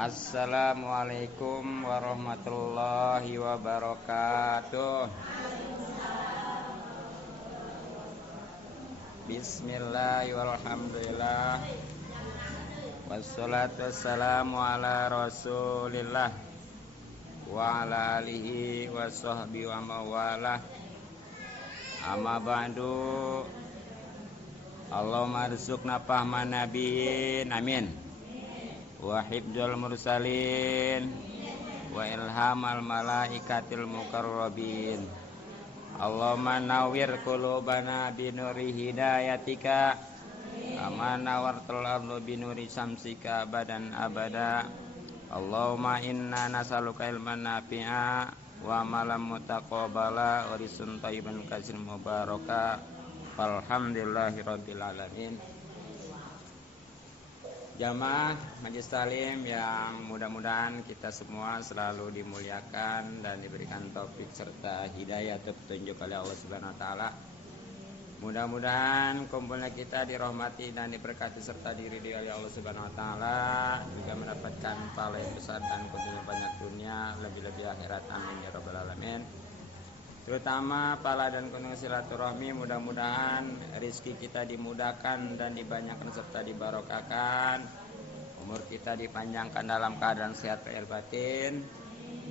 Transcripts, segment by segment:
Assalamualaikum warahmatullahi wabarakatuh. Bismillahirrahmanirrahim. Wassalatu wassalamu ala rasulillah wa ala alihi wa sahbihi wa mawalah. Amma ba'du. Allahumma rizukna fahman nabiyyin amin, wa hifdzul mursalin, wa ilhamal malaikatil mukarrabin. Allahumma nawwir qulubana binuri hidayatika kama nawartal ardu binuri syamsika abadan abada. Allahumma inna nas'aluka ilman nafi'a wa amalan mutaqabbala wa rizqan thayyiban katsiran mubaraka. Alhamdulillahirabbil alamin. Jamaah Majelis Talim yang mudah-mudahan kita semua selalu dimuliakan dan diberikan taufik serta hidayah atau petunjuk oleh Allah Subhanahu wa taala. Mudah-mudahan kumpulnya kita dirahmati dan diberkati serta diridhoi oleh Allah Subhanahu wa taala, juga mendapatkan pahala yang besar dan keuntungan banyak dunia, lebih-lebih akhirat. Amin ya rabbal alamin. Terutama pahala dan keuntungan silaturahmi, mudah-mudahan rezeki kita dimudahkan dan dibanyakkan serta dibarokahkan, umur kita dipanjangkan dalam keadaan sehat lahir batin,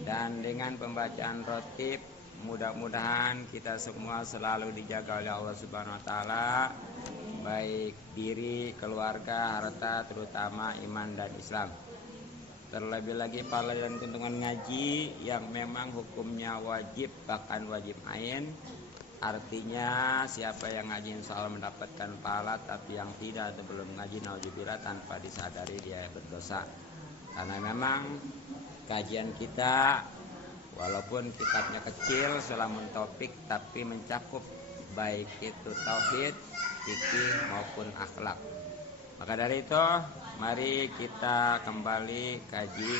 dan dengan pembacaan rotib mudah-mudahan kita semua selalu dijaga oleh Allah Subhanahu wa taala, baik diri, keluarga, harta, terutama iman dan Islam. Terlebih lagi pahala dan keuntungan ngaji yang memang hukumnya wajib, bahkan wajib ain. Artinya siapa yang ngaji insya Allah mendapatkan pahala, tapi yang tidak atau belum ngaji naudzubillah tanpa disadari dia berdosa. Karena memang kajian kita walaupun kitabnya kecil selamun topik, tapi mencakup baik itu tauhid, fikih maupun akhlak. Maka dari itu, mari kita kembali kaji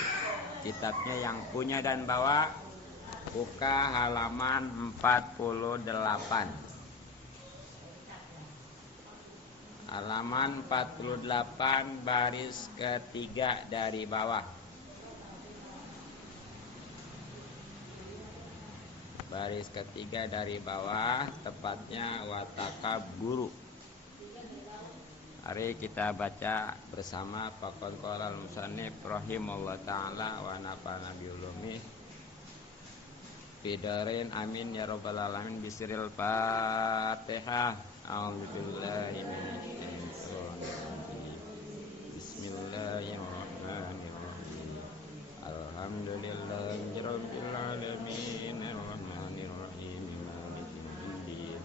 kitabnya yang punya dan bawa. Buka halaman 48. Halaman 48 baris ketiga dari bawah. Baris ketiga dari bawah, tepatnya watakaburu. Mari kita baca bersama. Faqad qala al-musannif rahimallahu ta'ala wa nafa'ana bi ulumi fidarin amin ya rabbal alamin. Bismillahil Fatihah. A'udzubillahi minasyaitonir rajim. Bismillahirrahmanirrahim. Alhamdulillahi rabbil alamin arrahmanir rahim maliki yaumiddin.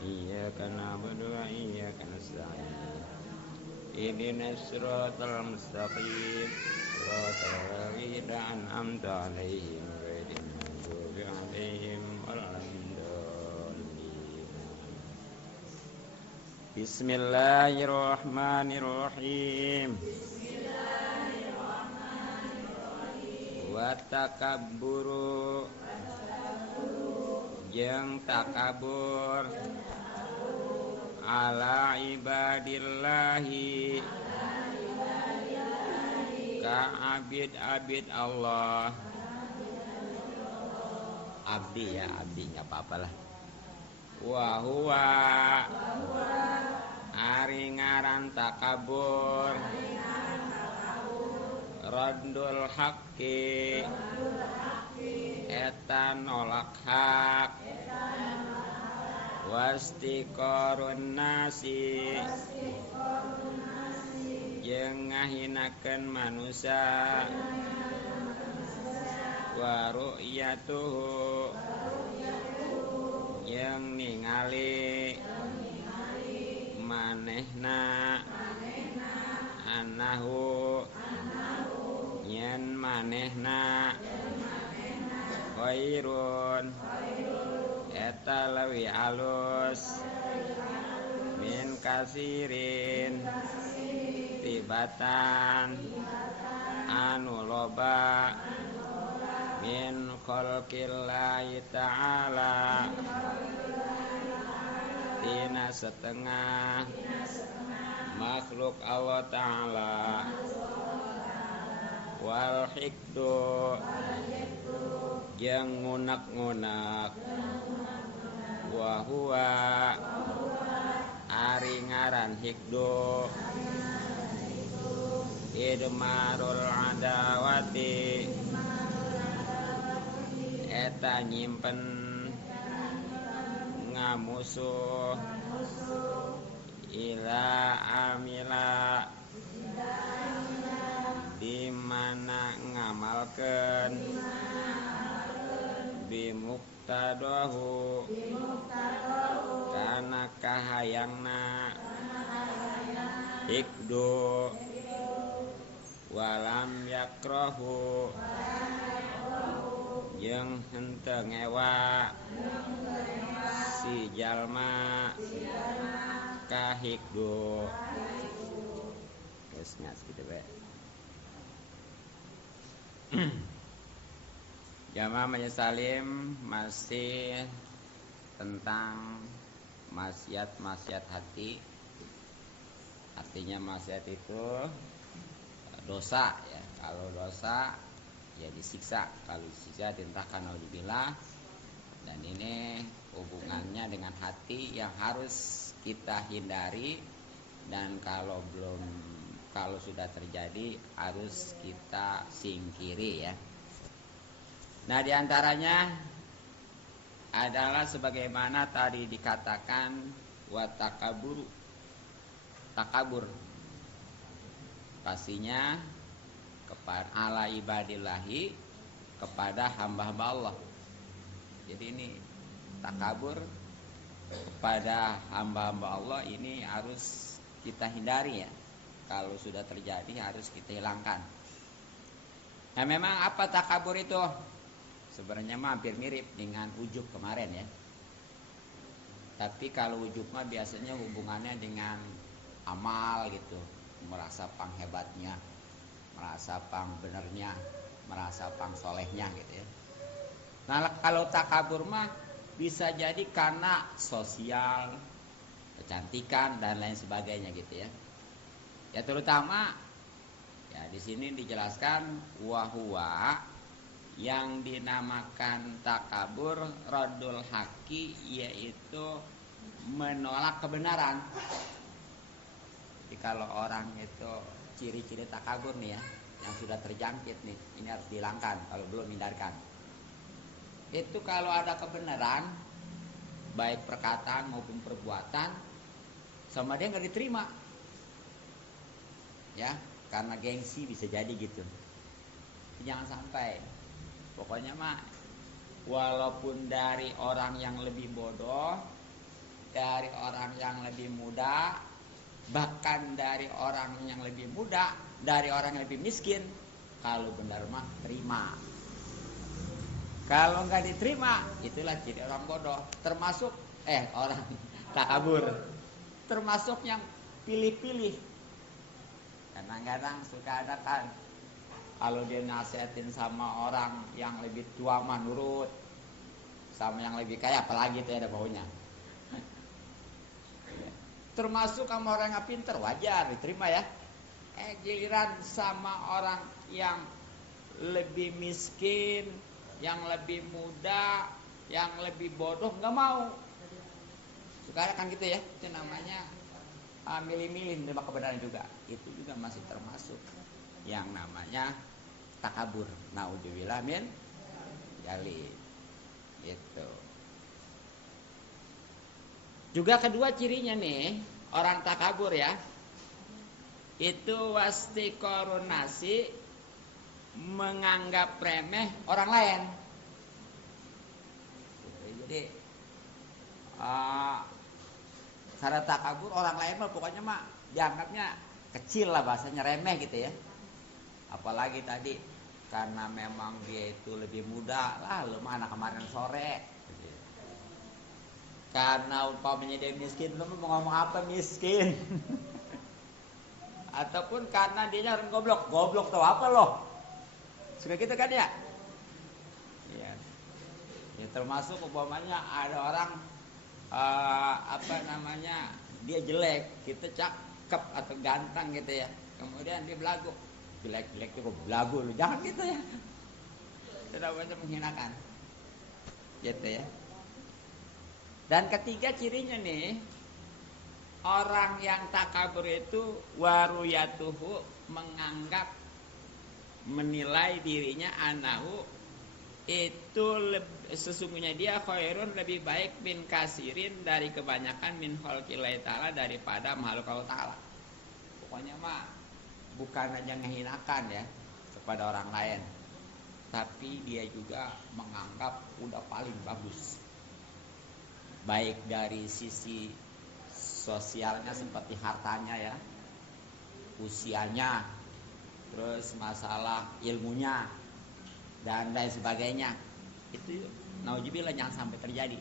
Iyyaka na'budu wa iyyaka nasta'in. Ihdinas siratal mustaqim, siratal ladzina an'amta 'alaihim ghairil maghdubi 'alaihim waladdallin. Bismillahirrahmanirrahim. Wa takabburu, jeung takabur, ala ibadillahi, ka abid-abid Allah. Abdi ya, abdi nggak apa-apa lah. Wa huwa, ari ngaran takabur, raddul haqqi, eta nolak hak, wastiqorun nasi, jeung ngahinakeun manusia, wa ru'yatuhu, jeung ningali manehna, anahu, yen manehna, khairun, eta leuwih alus, min kasirin, tibatan, anu loba, min khalqillahi ta'ala, tina setengah makhluk Allah Ta'ala, wa hikdu jeung ngunek-ngunek wa huwa ari ngaran hikdu idmarul adawati eta nyimpen ngamusuh ila amila di mana ngamalkeun bimuqtadahu kana kahayangna hikdu walam yakrahu jeung henteu ngewa si jalma ka hikdu. Geus ngas kitu bae. Jamaah menyesalim masih tentang maksiat hati. Artinya maksiat itu dosa ya. Kalau dosa ya disiksa. Kalau disiksa diintahkan naudzubillah. Dan ini hubungannya dengan hati yang harus kita hindari, dan kalau sudah terjadi harus kita singkiri ya. Nah, diantaranya adalah sebagaimana tadi dikatakan wa takabur pastinya kepada ala ibadillahi, kepada hamba-hamba Allah. Jadi ini takabur kepada hamba-hamba Allah ini harus kita hindari ya. Kalau sudah terjadi harus kita hilangkan. Nah, memang apa takabur itu? Sebenarnya mah hampir mirip dengan ujub kemarin ya. Tapi kalau ujub mah biasanya hubungannya dengan amal gitu, merasa pang hebatnya, merasa pang benernya, merasa pang solehnya gitu ya. Nah, kalau takabur mah bisa jadi karena sosial, kecantikan dan lain sebagainya gitu ya. Ya terutama ya di sini dijelaskan wahwa yang dinamakan takabur radul haqi, yaitu menolak kebenaran. Jadi kalau orang itu ciri-ciri takabur nih ya, yang sudah terjangkit nih, ini harus dihilangkan kalau belum hindarkan. Itu kalau ada kebenaran baik perkataan maupun perbuatan sama dia nggak diterima ya, karena gengsi bisa jadi gitu. Jangan sampai, pokoknya mah walaupun dari orang yang lebih bodoh, dari orang yang lebih muda, bahkan dari orang yang lebih muda, dari orang yang lebih miskin, kalau benar mah terima. Kalau nggak diterima, itulah ciri orang bodoh. Termasuk orang takabur, termasuk yang pilih-pilih. Kadang-kadang suka ada kan, kalau dia nasihatin sama orang yang lebih tua mah nurut, sama yang lebih kaya apalagi itu ada baunya. Termasuk sama orang yang pinter, wajar diterima ya. Giliran sama orang yang lebih miskin, yang lebih muda, yang lebih bodoh, nggak mau. Suka ada kan gitu ya, itu namanya milih-milih nerima kebenaran juga. Itu juga masih termasuk yang namanya takabur. Naudzubillah min dzalik. Gitu. Juga kedua cirinya nih, orang takabur ya, itu wastiqorun nasi, menganggap remeh orang lain. Jadi cara takabur orang lain mah pokoknya mah dianggapnya kecil lah, bahasanya remeh gitu ya. Apalagi tadi karena memang dia itu lebih muda, lah lu mah anak kemarin sore. Karena umpamanya dia miskin, lu mau ngomong apa miskin? Ataupun karena dia orang goblok tau apa loh? Suka gitu kan ya? Ya, termasuk umpamanya ada orang dia jelek, kita cakep atau ganteng gitu ya. Kemudian dia belagu, jelek-jelek itu belagu lu, jangan gitu ya. Tidak boleh menghinakan, gitu ya. Dan ketiga cirinya nih, orang yang takabur itu waruyatuhu, menganggap, menilai dirinya anahu itu sesungguhnya dia khairun, lebih baik min kasirin, dari kebanyakan, min khalqillahi ta'ala, daripada makhluk Allah ta'ala. Pokoknya mah bukan hanya menghinakan ya kepada orang lain, tapi dia juga menganggap udah paling bagus, baik dari sisi sosialnya seperti hartanya ya, usianya, terus masalah ilmunya dan lain sebagainya. Itu nauzubillah jangan sampai terjadi.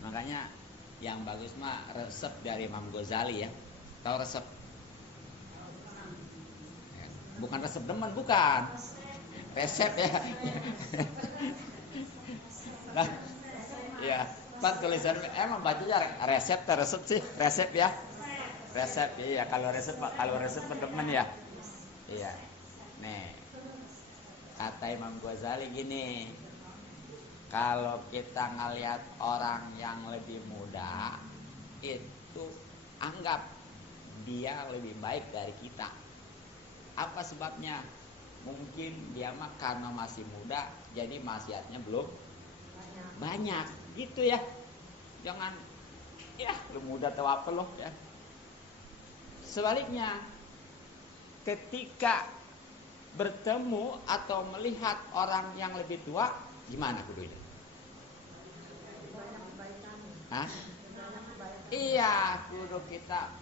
Makanya yang bagus mah resep dari Imam Ghazali ya. Tahu resep? Bukan resep demen, bukan. Resep ya. Nah, ya, kan tulisan emang bacanya resep atau resep sih? Resep ya. Resep ya, kalau resep demen ya. Iya. Nih. Kata Imam Ghazali gini, kalau kita ngelihat orang yang lebih muda, itu anggap dia lebih baik dari kita. Apa sebabnya? Mungkin dia mah karena masih muda, jadi maksiatnya belum banyak, gitu ya. Jangan, ya lu muda atau apa loh ya. Sebaliknya, ketika bertemu atau melihat orang yang lebih tua, gimana kudunya? Hah? Iya, kudu kita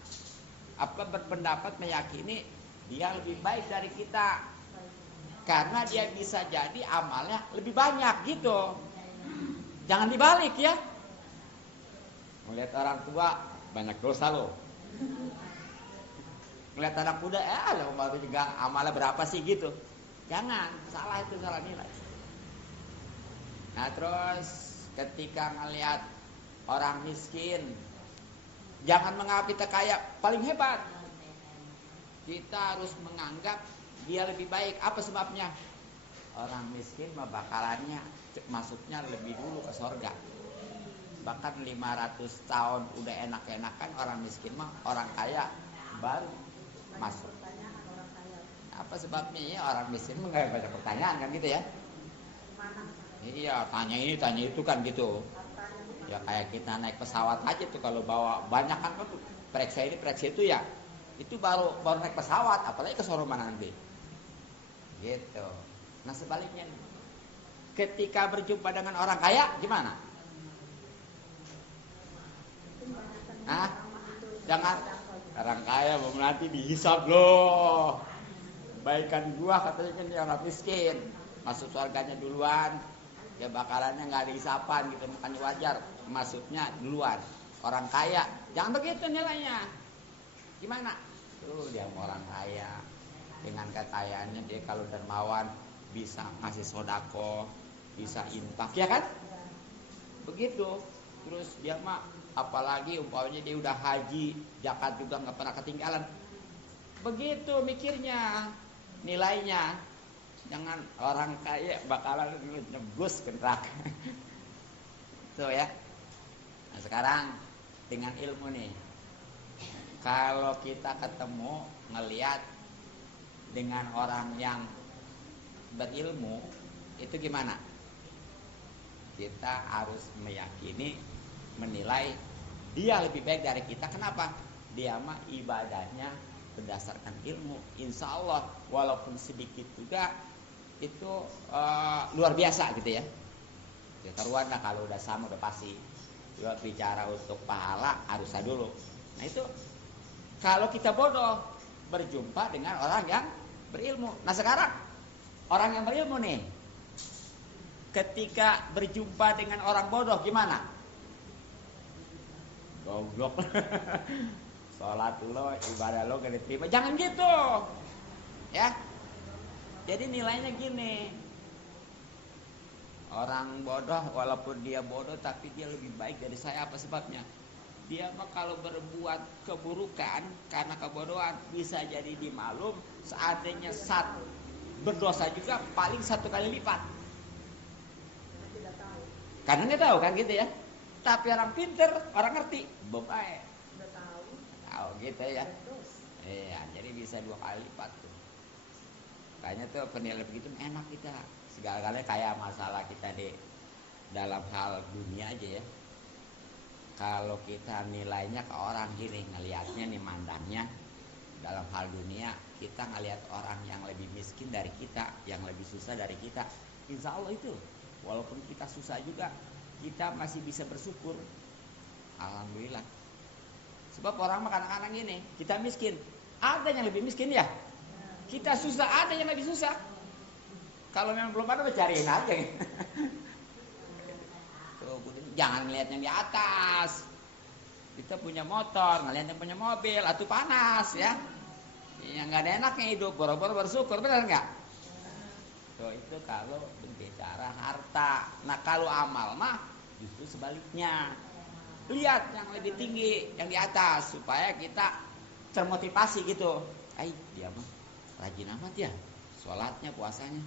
berpendapat meyakini dia lebih baik dari kita, karena dia bisa jadi amalnya lebih banyak gitu. Jangan dibalik ya. Melihat orang tua banyak dosa loh. Melihat anak muda, lo baru juga amalnya berapa sih gitu. Jangan, salah itu, salah nilai. Nah terus ketika ngelihat orang miskin, jangan menganggap kita kaya paling hebat. Kita harus menganggap dia lebih baik. Apa sebabnya? Orang miskin mah bakalannya masuknya lebih dulu ke surga. Bahkan 500 tahun udah enak-enakan, orang miskin mah orang kaya baru masuk. Apa sebabnya ya? Orang miskin mah nggak banyak pertanyaan kan gitu ya. Iya, tanya ini tanya itu kan gitu. Ya kayak kita naik pesawat aja tuh, kalau bawa banyak kan tuh periksa ini periksa itu ya. Itu baru naik pesawat, apalagi ke sono mana nanti. Gitu. Nah sebaliknya, ketika berjumpa dengan orang kaya gimana? Nah, jangan orang kaya mau nanti dihisab loh. Baikan gua katanya kan dia orang miskin, masuk surganya duluan, ya bakalannya nggak ada hisapan gitu, makanya wajar masuknya duluan. Orang kaya jangan begitu nilainya. Gimana? Tuh dia orang kaya, dengan kekayaannya dia kalau dermawan bisa ngasih sodako, bisa infak, ya kan? Begitu. Terus dia mah apalagi umpamanya dia udah haji, zakat juga nggak pernah ketinggalan. Begitu mikirnya, nilainya. Jangan orang kaya bakalan nebus ke neraka. Tuh ya. Nah sekarang dengan ilmu nih, kalau kita ketemu ngelihat dengan orang yang berilmu, itu gimana? Kita harus meyakini, menilai dia lebih baik dari kita. Kenapa? Dia mah ibadahnya berdasarkan ilmu. Insya Allah walaupun sedikit juga itu luar biasa gitu ya. Ya taruhan lah kalau udah sama udah pasti. Juga bicara untuk pahala harus dulu. Nah itu kalau kita bodoh berjumpa dengan orang yang berilmu. Nah sekarang orang yang berilmu nih, ketika berjumpa dengan orang bodoh gimana? Goblok. Sholat lo, ibadah lo gak diterima. Jangan gitu. Ya. Jadi nilainya gini. Orang bodoh walaupun dia bodoh tapi dia lebih baik dari saya. Apa sebabnya? dia mah kalau berbuat keburukan karena kebodohan bisa jadi dimaklum, seandainya berdosa juga paling 1 kali lipat. Karena nggak tahu kan gitu ya. Tapi orang pinter, orang ngerti, bebae. Tahu gitu ya. Iya, jadi bisa 2 kali lipat tuh. Kayaknya tuh penilaian begitu enak kita. Segala-galanya kayak masalah kita di dalam hal dunia aja ya. Kalau kita nilainya ke orang gini, ngelihatnya nih, mandangnya dalam hal dunia, kita ngelihat orang yang lebih miskin dari kita, yang lebih susah dari kita, insya Allah itu walaupun kita susah juga, kita masih bisa bersyukur. Alhamdulillah. Sebab orang mah kadang-kadang gini, kita miskin, ada yang lebih miskin ya. Kita susah, ada yang lebih susah. Kalau memang belum ada, cariin aja. Tuh, jangan ngelihat yang di atas. Kita punya motor, ngelihat yang punya mobil, atuh panas ya. Yang nggak ada enaknya hidup, boro-boro bersyukur, benar nggak? Tuh, itu kalau berbicara harta. Nah kalau amal mah justru sebaliknya. Lihat yang lebih tinggi, yang di atas, supaya kita termotivasi gitu. Dia mah rajin amat ya, sholatnya, puasanya.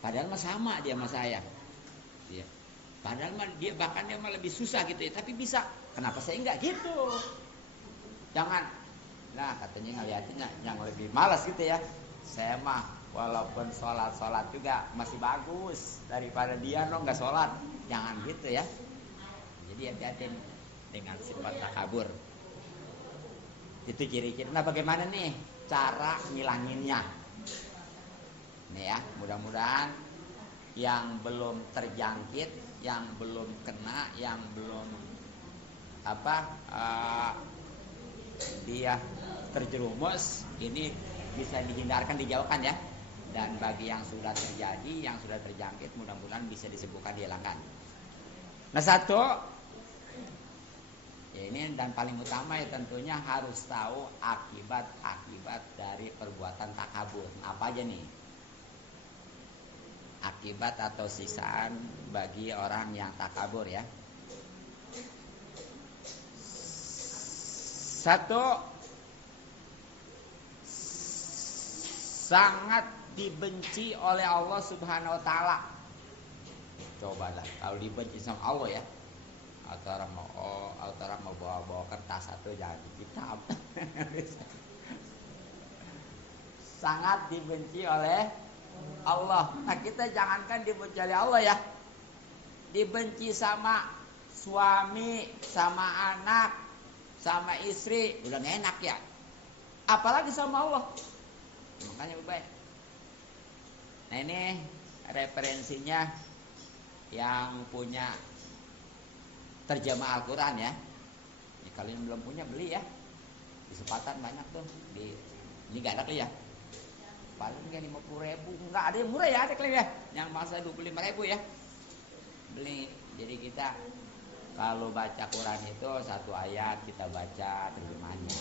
Padahal mah sama dia sama saya. Iya. Padahal mah dia mah lebih susah gitu ya, tapi bisa. Kenapa saya enggak gitu? Jangan. Nah katanya ngeliatin yang lebih malas gitu ya. Saya mah walaupun sholat juga masih bagus daripada dia nggak sholat. Jangan gitu ya. Jadi hati-hati dengan sifat takabur. Itu ciri-ciri. Nah bagaimana nih cara ngilanginnya? Nih ya, mudah-mudahan yang belum terjangkit, yang belum kena, yang belum dia terjerumus, ini bisa dihindarkan, dijauhkan ya. Dan bagi yang sudah terjadi, yang sudah terjangkit, mudah-mudahan bisa disembuhkan, dihilangkan. Nah satu, ya ini dan paling utama ya tentunya harus tahu akibat-akibat dari perbuatan takabur. Apa aja nih? Akibat atau sisaan bagi orang yang takabur ya. Satu, sangat dibenci oleh Allah Subhanahu wa taala. Coba lah kalau dibenci sama Allah ya. Atau orang mau bawa kertas atau jadi kitab. Sangat dibenci oleh Allah. Nah kita jangankan dibenci oleh Allah ya, dibenci sama suami, sama anak, sama istri, udah gak enak ya. Apalagi sama Allah. Makanya baik. Nah ini referensinya yang punya terjemah Al-Quran ya. Kalau yang belum punya beli ya. Di Sepatan banyak tuh. Ini gak ada kali ya. Paling kayak 50.000, nggak ada yang murah ya, ada kali ya, yang masa 25.000 ya beli. Jadi kita kalau baca Quran itu satu ayat kita baca terjemahnya,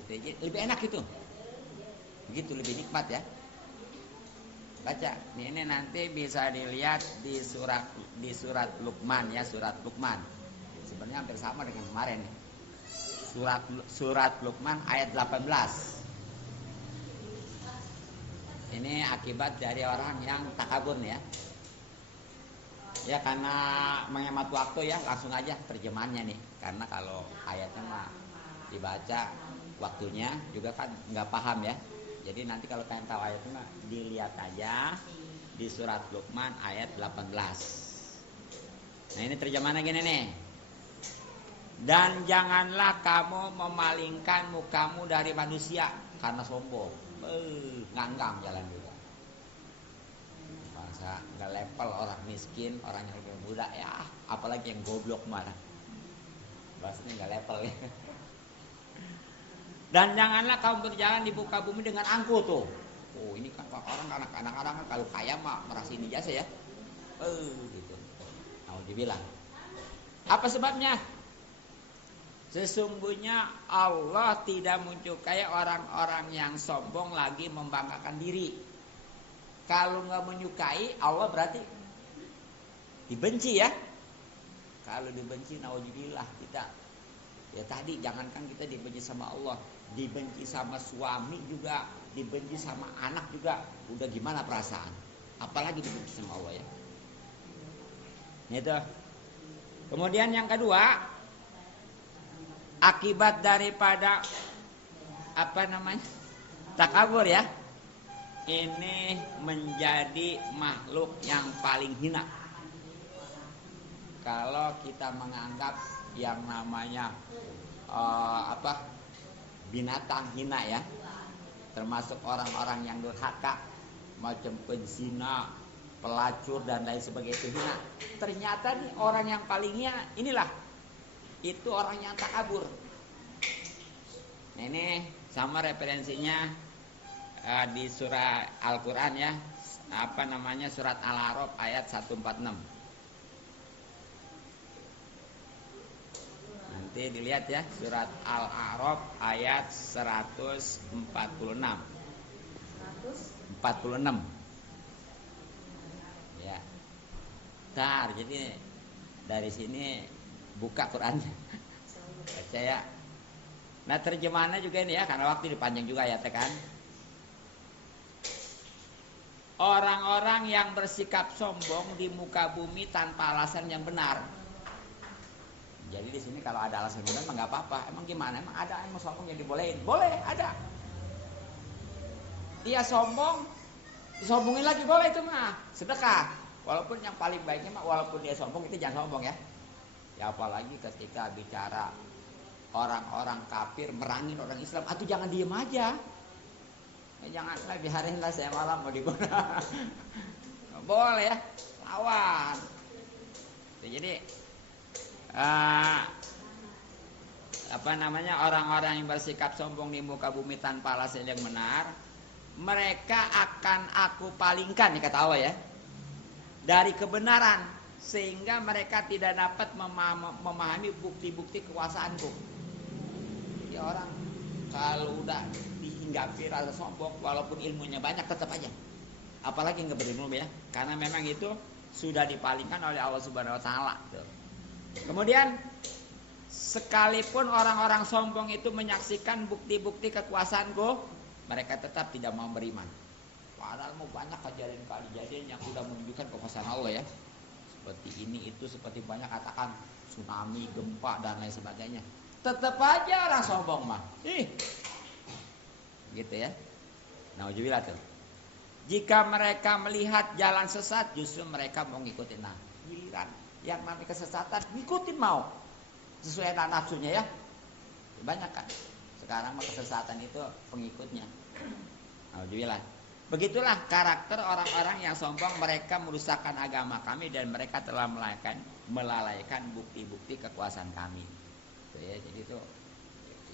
gitu aja lebih enak gitu, begitu lebih nikmat ya. Baca ini nanti bisa dilihat di surat Luqman ya, surat Luqman sebenarnya hampir sama dengan kemarin. Surat Luqman ayat 18. Ini akibat dari orang yang takabur ya. Ya karena menghemat waktu ya, langsung aja terjemahannya nih. Karena kalau ayatnya mah dibaca waktunya juga kan nggak paham ya. Jadi nanti kalau kalian tahu ayatnya mah dilihat aja di surat Luqman ayat 18. Nah ini terjemahannya gini nih. Dan janganlah kamu memalingkan mukamu dari manusia karena sombong. Nganggang jalan juga. Masa nggak level orang miskin, orang yang lebih muda ya, apalagi yang goblok marah. Bahasanya nggak level ya. Dan janganlah kamu berjalan di muka bumi dengan angkuh tuh. Oh ini kan orang anak-anak kalau kaya mah merasa ini jasa ya. Gitu. Mau dibilang. Apa sebabnya? Sesungguhnya Allah tidak menyukai orang-orang yang sombong lagi membanggakan diri. Kalau nggak menyukai, Allah berarti dibenci ya. Kalau dibenci, naudzubillah kita. Ya tadi jangankan kita dibenci sama Allah, dibenci sama suami juga, dibenci sama anak juga, udah gimana perasaan? Apalagi dibenci sama Allah ya. Itu. Kemudian yang kedua, akibat daripada takabur ya. Ini menjadi makhluk yang paling hina. Kalau kita menganggap yang namanya binatang hina ya, termasuk orang-orang yang durhaka, macam penzina, pelacur dan lain sebagainya itu hina. Ternyata nih orang yang paling hina inilah itu orang yang takabur. Nah, ini sama referensinya di surah Al-Quran ya, surat Al-A'raf ayat 146. Nanti dilihat ya, surat Al-A'raf ayat 146. 46. Ya. Bentar, jadi dari sini buka Qurannya. Baca ya. Nah, terjemahannya juga ini ya, karena waktu dipanjang juga ya, tekan. Orang-orang yang bersikap sombong di muka bumi tanpa alasan yang benar. Jadi di sini kalau ada alasan benar, nggak apa-apa. Emang gimana? Emang ada yang mau sombong yang dibolehin? Boleh, ada. Dia sombong, disombongin lagi boleh itu mah. Sedekah. Walaupun yang paling baiknya mah, walaupun dia sombong itu jangan sombong ya. Ya apalagi ketika bicara orang-orang kafir merangin orang Islam, atau jangan diem aja. Janganlah biarinlah saya malam mau dibunuh. Boleh ya, lawan. Jadi orang-orang yang bersikap sombong di muka bumi tanpa alasan yang benar, mereka akan aku palingkan, nih kata Allah ya, dari kebenaran, sehingga mereka tidak dapat memahami bukti-bukti kekuasaanku. Jadi orang kalau udah dihinggapi rasa sombong, walaupun ilmunya banyak tetap aja. Apalagi nggak berilmu ya, karena memang itu sudah dipalingkan oleh Allah Subhanahu Wa Taala. Kemudian sekalipun orang-orang sombong itu menyaksikan bukti-bukti kekuasaanku, mereka tetap tidak mau beriman. Padahal mau banyak kejadian yang sudah menunjukkan kekuasaan Allah ya. Seperti ini itu, seperti banyak katakan tsunami, gempa dan lain sebagainya. Tetap aja orang sombong mah. Gitu ya. Nauzubillah tuh. Jika mereka melihat jalan sesat, justru mereka mau ngikutin. Nah, giliran yang namanya kesesatan ngikutin mau sesuai nafsunya ya. Banyak kan. Sekarang mah kesesatan itu pengikutnya. Nauzubillah. Begitulah karakter orang-orang yang sombong, mereka merusakkan agama kami dan mereka telah melalaikan bukti-bukti kekuasaan kami. Ya, jadi itu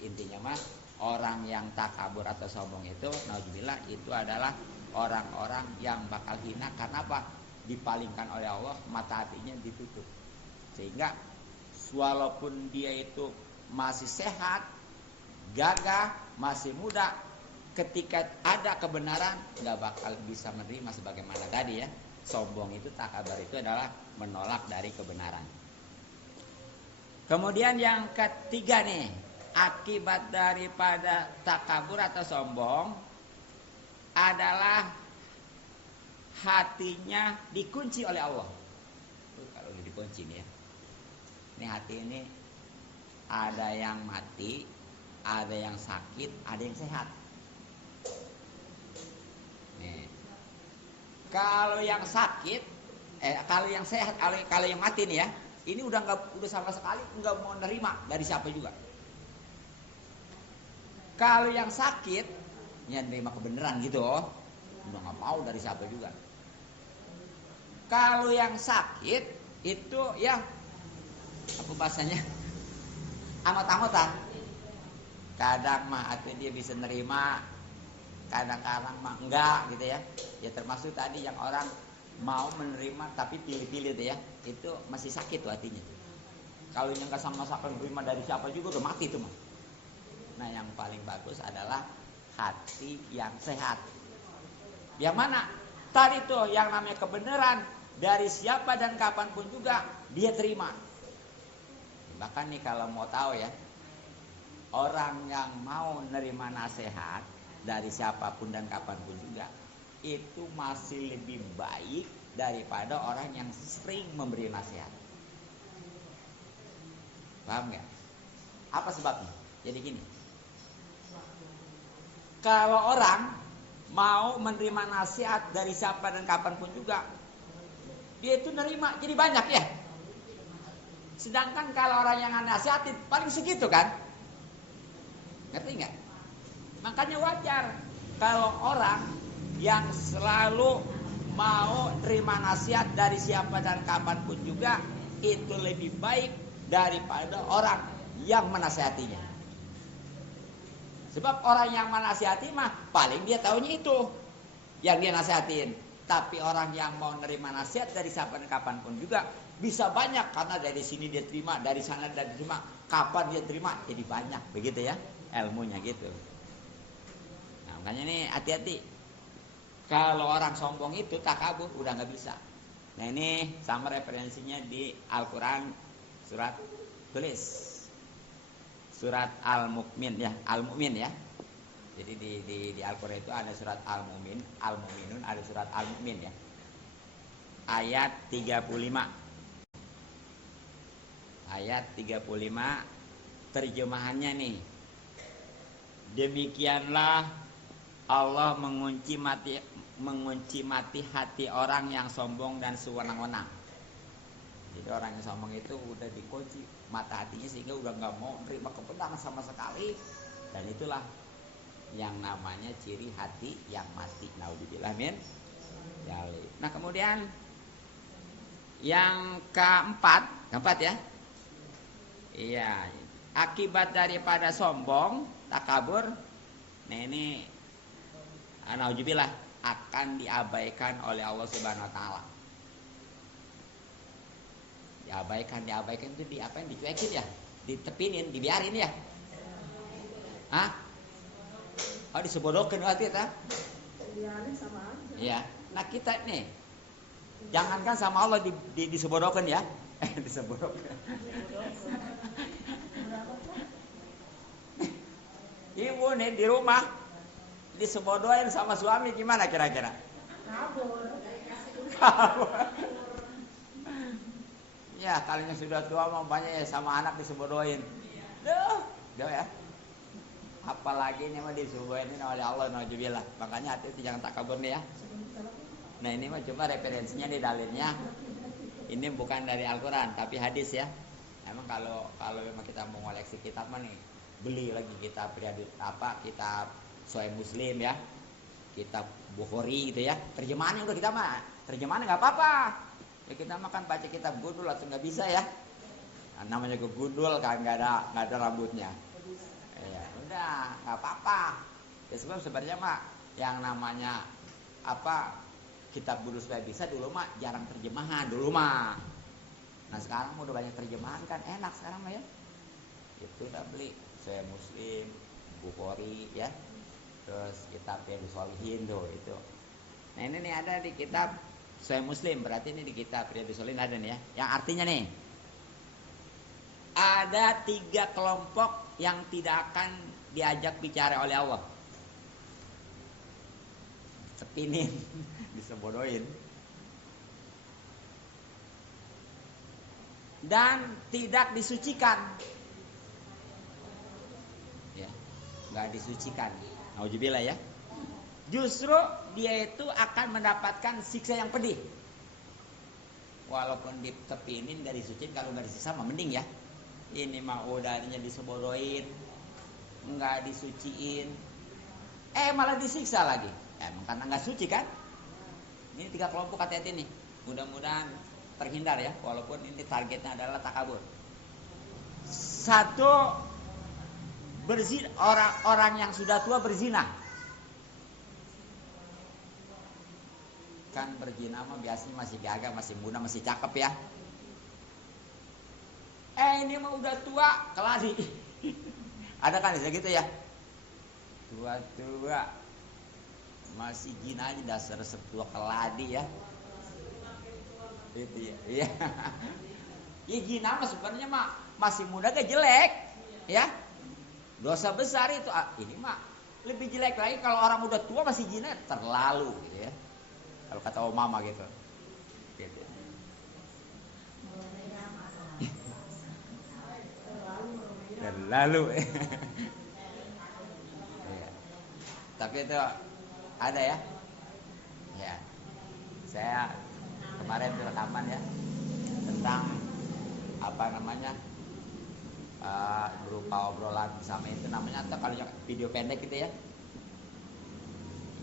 intinya mah orang yang takabur atau sombong itu, naudzubillah, itu adalah orang-orang yang bakal hina. Karena apa? Dipalingkan oleh Allah, mata hatinya ditutup. Sehingga walaupun dia itu masih sehat, gagah, masih muda, ketika ada kebenaran nggak bakal bisa menerima. Sebagaimana tadi ya, sombong itu, takabur itu adalah menolak dari kebenaran. Kemudian yang ketiga nih, akibat daripada takabur atau sombong adalah hatinya dikunci oleh Allah. Kalau dikunci nih ya, ini hati ini ada yang mati, ada yang sakit, ada yang sehat. Nih, kalau yang sakit, kalau yang sehat, kalau yang mati nih ya, ini udah sama sekali nggak mau nerima dari siapa juga. Kalau yang sakit, ya nerima kebenaran gitu, udah nggak mau dari siapa juga. Kalau yang sakit itu ya apa bahasanya, amat-amatan. Kadang mah hati dia bisa nerima, kadang-kadang mah enggak gitu ya. Ya termasuk tadi yang orang mau menerima tapi pilih-pilih tuh ya, itu masih sakit tuh hatinya. Kalau yang nggak sama-sama menerima dari siapa juga udah mati tuh mah. Nah yang paling bagus adalah hati yang sehat. Yang mana? Tadi tuh yang namanya kebenaran dari siapa dan kapanpun juga dia terima. Bahkan nih kalau mau tahu ya, orang yang mau nerima nasihat dari siapapun dan kapanpun juga, itu masih lebih baik daripada orang yang sering memberi nasihat. Paham nggak? Apa sebabnya? Jadi gini, kalau orang mau menerima nasihat dari siapa dan kapanpun juga, dia itu nerima jadi banyak ya. Sedangkan kalau orang yang nasihatin paling segitu kan, ngerti nggak? Makanya wajar kalau orang yang selalu mau terima nasihat dari siapa dan kapanpun juga, itu lebih baik daripada orang yang menasihatinya. Sebab orang yang menasihati mah paling dia taunya itu yang dia nasihatin. Tapi orang yang mau nerima nasihat dari siapa dan kapanpun juga bisa banyak, karena dari sini dia terima, dari sana dia terima, kapan dia terima, jadi banyak, begitu ya ilmunya gitu. Nah, makanya nih hati-hati. Kalau orang sombong itu takabur, udah nggak bisa. Nah ini sama referensinya di Al-Quran surat, tulis surat Al-Mu'min ya, Al-Mu'min ya. Jadi di Al-Quran itu ada surat Al-Mu'min, Al-Mu'minun, ada surat Al-Mu'min ya. Ayat 35. Ayat 35 terjemahannya nih. Demikianlah Allah mengunci mati hati orang yang sombong dan sewenang-wenang. Jadi orang yang sombong itu udah dikunci mata hatinya sehingga udah nggak mau terima kebenaran sama sekali. Dan itulah yang namanya ciri hati yang mati. Naudzubillah min dzalik. Nah kemudian yang keempat ya. Iya, akibat daripada sombong, takabur. Nah ini naudzubillah akan diabaikan oleh Allah Subhanahu wa taala. Diabaikan itu diapain? Dicuekin ya? Ditepinin, dibiarin ya? Hah? Oh disebodohkan berarti ta? Dibiarin sama aja. Iya. Nah kita nih, jangankan sama Allah disebodohkan ya? Disebodohkan. Ibu nih di rumah disebodohin sama suami gimana kira-kira? Kabur. Ya kalinya sudah tua mau banyak ya sama anak disebodohin. Duh ya. Apalagi ini mah disebodohin oleh Allah, naudzubillah. Makanya hati-hati jangan takabur nih ya. Nah ini mah cuma referensinya di dalilnya. Ini bukan dari Al-Quran tapi hadis ya. Emang kalau memang kita mau koleksi kitab mah nih, beli lagi kitab kitab Sahih Muslim ya, kitab Bukhari gitu ya. Terjemahannya udah kita mah, terjemahannya nggak apa-apa. Ya kita mah kan baca kitab gundul atau nggak bisa ya. Nah, namanya gundul kan nggak ada rambutnya. Ya udah nggak apa-apa. Ya sebab sebenarnya mah yang namanya kitab gundul supaya bisa dulu mah jarang terjemahan dulu mah. Nah sekarang udah banyak terjemahan kan enak sekarang mah ya. Itu udah beli Sahih Muslim, Bukhari ya. Terus kitab Riyadhus Shalihin tuh itu. Nah ini nih ada di kitab Sahih Muslim, berarti ini di kitab Riyadhus Shalihin ada nih ya. Yang artinya nih, ada 3 kelompok yang tidak akan diajak bicara oleh Allah. Tepinin, disebodohin. Dan tidak disucikan. Ya, nggak disucikan. Nauzubillah ya. Justru dia itu akan mendapatkan siksa yang pedih. Walaupun ditepinin dari suci, kalau nggak disiksa mah mending ya. Ini mah udahnya disebodohin, nggak disuciin, malah disiksa lagi. Emang karena nggak suci kan? Ini 3 kelompok hati-hati nih. Mudah-mudahan terhindar ya. Walaupun ini targetnya adalah takabur. 1, berzina, orang yang sudah tua berzina. Kan berzina mah biasanya masih gagah, masih muda, masih cakep ya. Ini mah udah tua, keladi. Ada kan bisa gitu ya? Tua-tua masih zina aja, dasar setua keladi ya. Itu ya. Iya. Ya zina mah sebenarnya mah masih muda gak jelek, ya. Dosa besar itu. Ini mah lebih jelek lagi kalau orang udah tua masih zina, terlalu gitu ya. Kalau kata mama gitu. Gitu. Terlalu. Ya. Tapi itu ada ya. Ya. Saya kemarin rekaman ya tentang apa namanya berupa obrolan bersama itu namanya atau kalau yang video pendek gitu ya.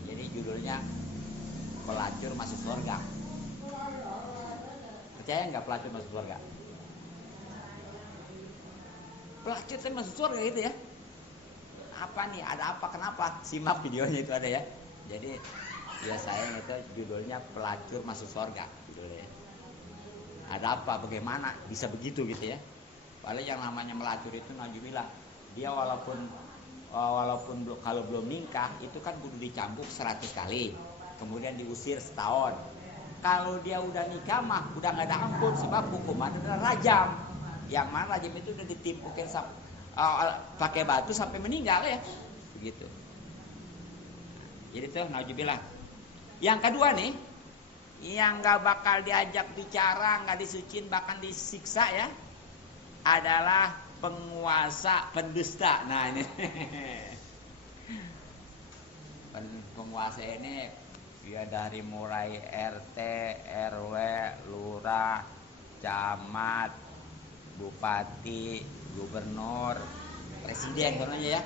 Jadi judulnya pelacur masuk surga. Percaya nggak pelacur masuk surga? Pelacur itu masuk surga gitu ya. Apa nih? Ada apa? Kenapa? Simak videonya itu ada ya. Jadi ya saya itu judulnya pelacur masuk surga judulnya. Ada apa? Bagaimana bisa begitu gitu ya? Padahal yang namanya melacur itu najubillah dia walaupun kalau belum nikah itu kan kudu dicambuk 100 kali, kemudian diusir setahun. Kalau dia udah nikah mah udah nggak ada ampun sebab hukuman adalah rajam. Yang mana rajam itu udah ditimpukin pakai batu sampai meninggal ya, begitu. Jadi tuh najubillah. Yang kedua nih, yang nggak bakal diajak bicara, nggak disucin, bahkan disiksa ya, adalah penguasa pendusta. Nah ini penguasa ini ya dari mulai RT, RW, lurah, camat, bupati, gubernur, presiden contohnya ya.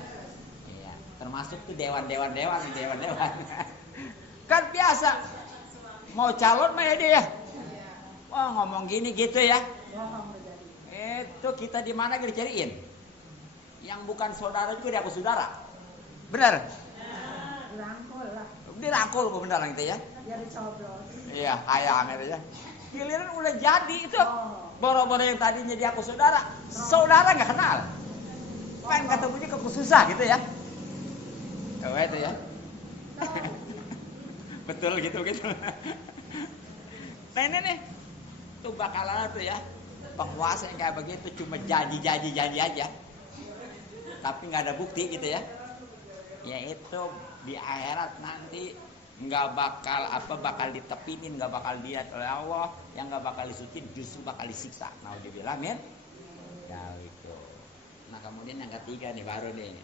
Iya, termasuk tuh dewan. Kan biasa mau calon mah ya dia. Oh ngomong gini gitu ya. Itu kita di mana dicariin? Yang bukan saudara juga diaku saudara. Benar? Dirangkul lah. Dirangkul benar gitu ya. Biar dicoblos. Iya, ayam itu ya. Giliran udah jadi itu. Boro-boro yang tadinya diaku saudara, saudara nggak kenal. Kan ketemunya kok susah gitu ya. Oh itu ya. Betul gitu. Nah ini nih. Tuh bakalan tuh ya. Penguasa yang kayak begitu cuma janji aja, tapi nggak ada bukti gitu ya. Yaitu di akhirat nanti nggak bakal ditepinin, nggak bakal dilihat oleh Allah, yang nggak bakal disuciin justru bakal disiksa. Naudzubillah min. Ya itu. Nah kemudian yang ketiga nih baru nih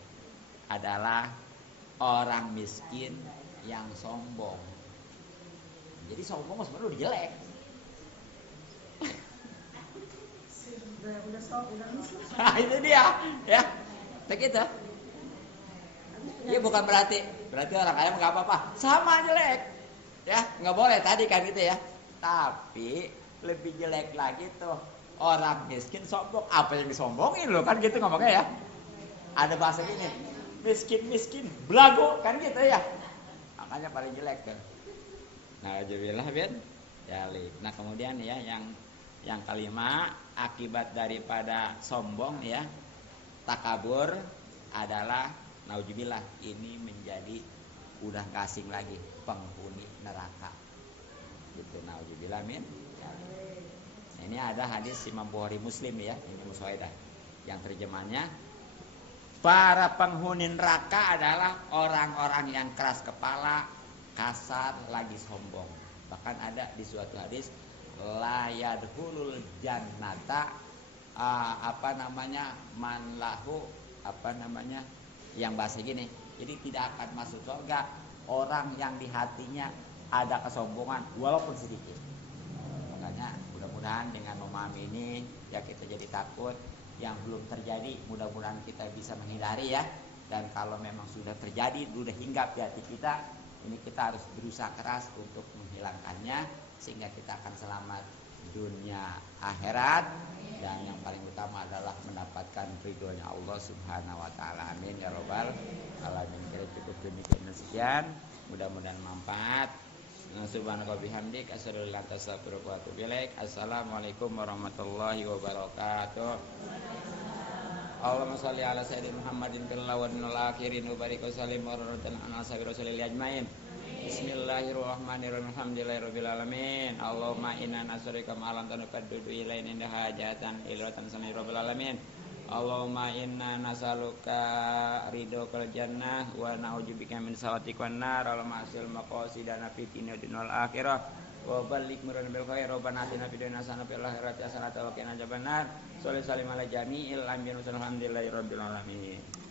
adalah orang miskin yang sombong. Jadi sombong sebenarnya udah jelek. Udah miskin. Nah itu dia ya begitu. Iya bukan berarti orang kaya nggak apa-apa, sama jelek ya, nggak boleh tadi kan gitu ya. Tapi lebih jelek lagi tuh orang miskin sombong. Apa yang disombongin lo kan gitu ngomongnya ya. Ada bahasa gini, miskin belagu kan gitu ya. Makanya paling jelek tuh. Nah alhamdulillah bin jalik. Nah kemudian ya yang kelima, akibat daripada sombong ya, takabur adalah nauzubillah ini menjadi udah gak asing lagi penghuni neraka. Gitu nauzubillah min. Nah, ini ada hadis Imam Bukhari Muslim ya, ini musaidah. Yang terjemahnya para penghuni neraka adalah orang-orang yang keras kepala, kasar, lagi sombong. Bahkan ada di suatu hadis la yadkhulul jannata man lahu yang bahasa gini. Jadi tidak akan masuk surga orang yang di hatinya ada kesombongan walaupun sedikit. Makanya mudah-mudahan dengan memahami ini ya kita jadi takut. Yang belum terjadi mudah-mudahan kita bisa menghindari ya. Dan kalau memang sudah terjadi, sudah hinggap di hati kita, ini kita harus berusaha keras untuk menghilangkannya sehingga kita akan selamat dunia akhirat, dan yang paling utama adalah mendapatkan ridhonya Allah Subhanahu wa taala. Amin ya rabbal alamin. Kira cukup demikian sekian, mudah-mudahan manfaat. Subhanaka bihamdik asyhadu an la ilaha illa anta astaghfiruka wa atubu ilaik. Assalamualaikum warahmatullahi wabarakatuh. Allahumma shalli ala sayyidina Muhammadin fil awwalin wal akhirin wa barik wa sallim wa radana ala sayyidina Rasulillah ajmain. Bismillahirrahmanirrahim. Alhamdulillahirabbil alamin. Allahumma inna nas'aluka ma lam tanqaddu ilaina inda hajatan ilatan sami rabbil alamin. Allahumma inna nas'aluka ridhokal jannah wa na'udzubika min sakhatikal nar. Allahumma asil maqasidana fid dunya wal akhirah. Wa balligh murana bil khair. Rabbana atina fid dunya hasanah wa fil akhirati hasanah wa qina adzabannar. Shalli salim ala jami'il anbiya'i wa alhamdulillahirabbil alamin.